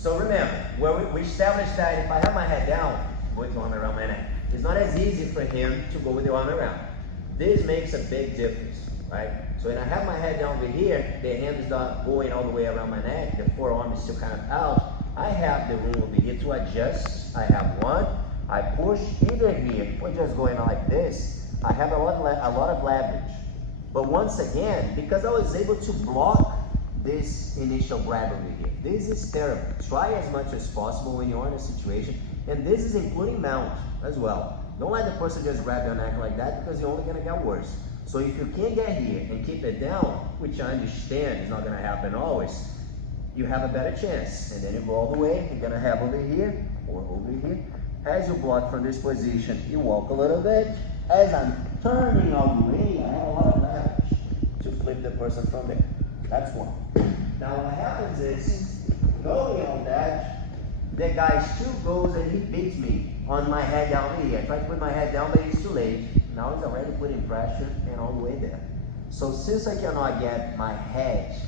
So remember, where we established that if I have my head down, with the arm around my neck, it's not as easy for him to go with the arm around. This makes a big difference, right? So when I have my head down over here, the hand is not going all the way around my neck, the forearm is still kind of out. I have the room over here to adjust. I have one, I push either here or just going like this. I have a lot of leverage. But once again, because I was able to block this initial grab over here, this is terrible. Try as much as possible when you're in a situation, and this is including mount as well. Don't let the person just grab your neck like that, because you're only gonna get worse. So if you can get here and keep it down, which I understand is not gonna happen always, you have a better chance. And then you go all the way, you're gonna have over here or over here. As you block from this position, you walk a little bit. As I'm turning all the way, I have a lot of leverage to flip the person from there. That's one. Now what happens is, going on that, the guy still goes and he beats me on my head down here. I try to put my head down, but it's too late. Now he's already putting pressure and all the way there. So since I cannot get my head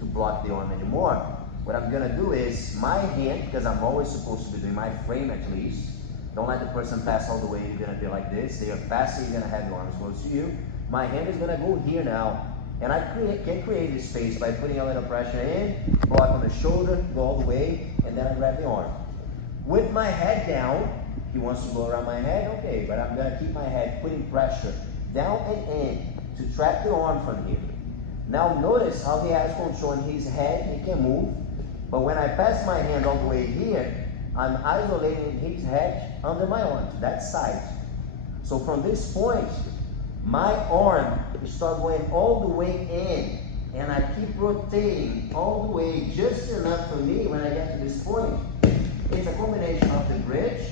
to block the arm anymore, what I'm gonna do is my hand, because I'm always supposed to be doing my frame at least. Don't let the person pass all the way. You're gonna be like this. They are passing, you're gonna have your arms close to you. My hand is gonna go here now. And I can create this space by putting a little pressure in, block on the shoulder, go all the way, and then I grab the arm. With my head down, he wants to go around my head, okay, but I'm gonna keep my head putting pressure down and in to trap the arm from here. Now notice how he has control in his head, he can move, but when I pass my hand all the way here, I'm isolating his head under my arm to that side. So from this point, my arm starts going all the way in, and I keep rotating all the way just enough for me when I get to this point. It's a combination of the bridge,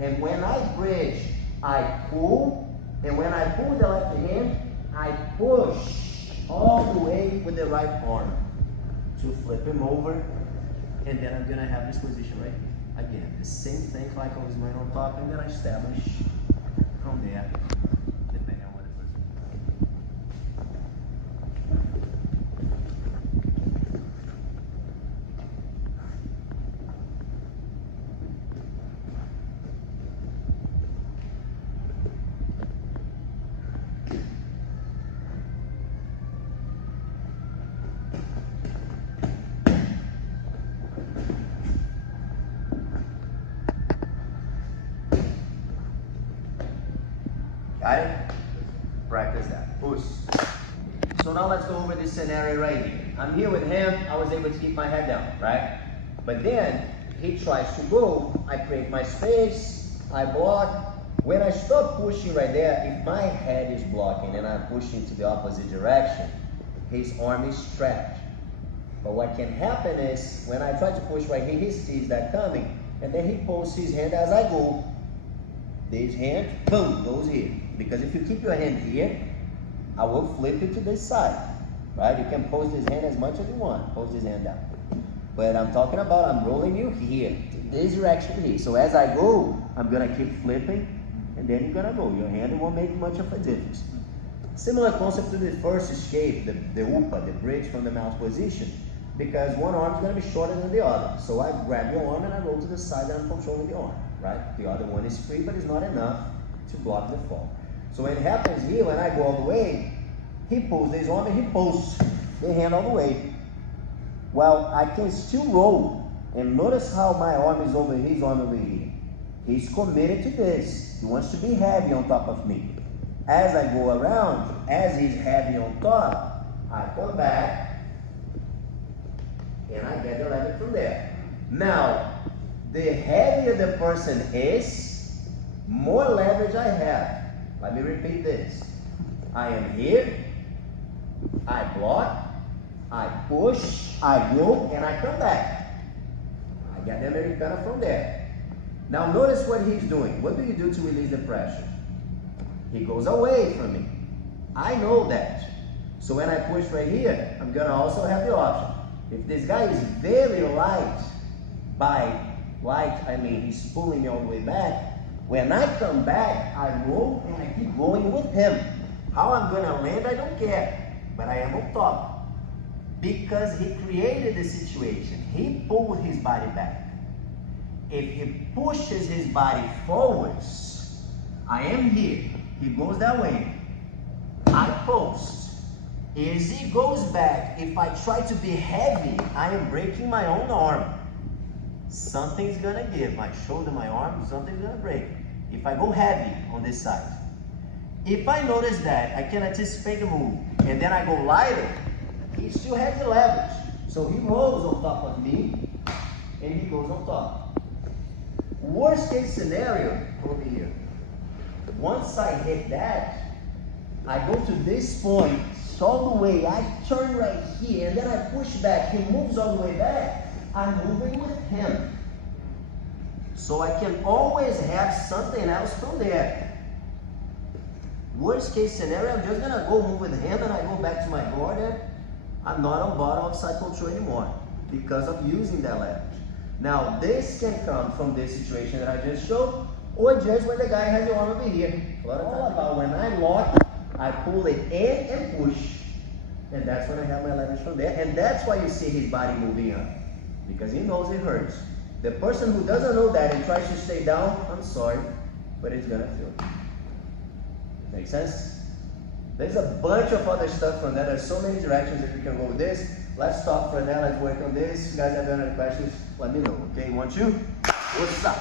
and when I bridge, I pull, and when I pull the left hand, I push all the way with the right arm to flip him over, and then I'm gonna have this position right here. Again, the same thing like I was going on top, and then I establish from there, depending on what it is. Got it? Practice that. Push. So now let's go over this scenario right here. I'm here with him. I was able to keep my head down, right? But then he tries to go. I create my space. I block. When I stop pushing right there, if my head is blocking and I'm pushing to the opposite direction, his arm is trapped. But what can happen is when I try to push right here, he sees that coming, and then he pulls his hand as I go. This hand, boom, goes here. Because if you keep your hand here, I will flip it to this side, right? You can post his hand as much as you want. Post his hand down. But I'm talking about I'm rolling you here, this direction here. So as I go, I'm gonna keep flipping, and then you're gonna go. Your hand won't make much of a difference. Similar concept to the first escape, the upa, the bridge from the mount position, because one arm is gonna be shorter than the other. So I grab your arm and I roll to the side and I'm controlling the arm, right? The other one is free, but it's not enough to block the fall. So when it happens here, when I go all the way, he pulls his arm and he pulls the hand all the way. Well, I can still roll, and notice how my arm is over his arm over here. He's committed to this. He wants to be heavy on top of me. As I go around, as he's heavy on top, I come back, and I get the leverage from there. Now, the heavier the person is, more leverage I have. Let me repeat this. I am here, I block, I push, I go, and I come back. I get the Americana from there. Now notice what he's doing. What do you do to release the pressure? He goes away from me. I know that. So when I push right here, I'm gonna also have the option. If this guy is very light, by light I mean he's pulling me all the way back, when I come back, I roll and I keep going with him. How I'm gonna land, I don't care, but I am on top. Because he created the situation. He pulled his body back. If he pushes his body forwards, I am here. He goes that way. I post. As he goes back, if I try to be heavy, I am breaking my own arm. Something's gonna give. My shoulder, my arm, something's gonna break. If I go heavy on this side. If I notice that, I can anticipate the move, and then I go lighter, he still has the leverage. So he rolls on top of me, and he goes on top. Worst case scenario, over here. Once I hit that, I go to this point, all the way, I turn right here, and then I push back. He moves all the way back. I'm moving with him. So I can always have something else from there. Worst case scenario, I'm just gonna go move with him and I go back to my guard and I'm not on bottom of side control anymore because of using that leverage. Now this can come from this situation that I just showed, or just when the guy has the arm over here. A lot of times about when I lock, I pull it in and push. And that's when I have my leverage from there. And that's why you see his body moving up. Because he knows it hurts. The person who doesn't know that and tries to stay down, I'm sorry, but it's gonna feel it. Make sense? There's a bunch of other stuff from that. There's so many directions that we can go with this. Let's stop for now. Let's work on this. If you guys have any other questions, let me know. Okay, 1, 2. What's up?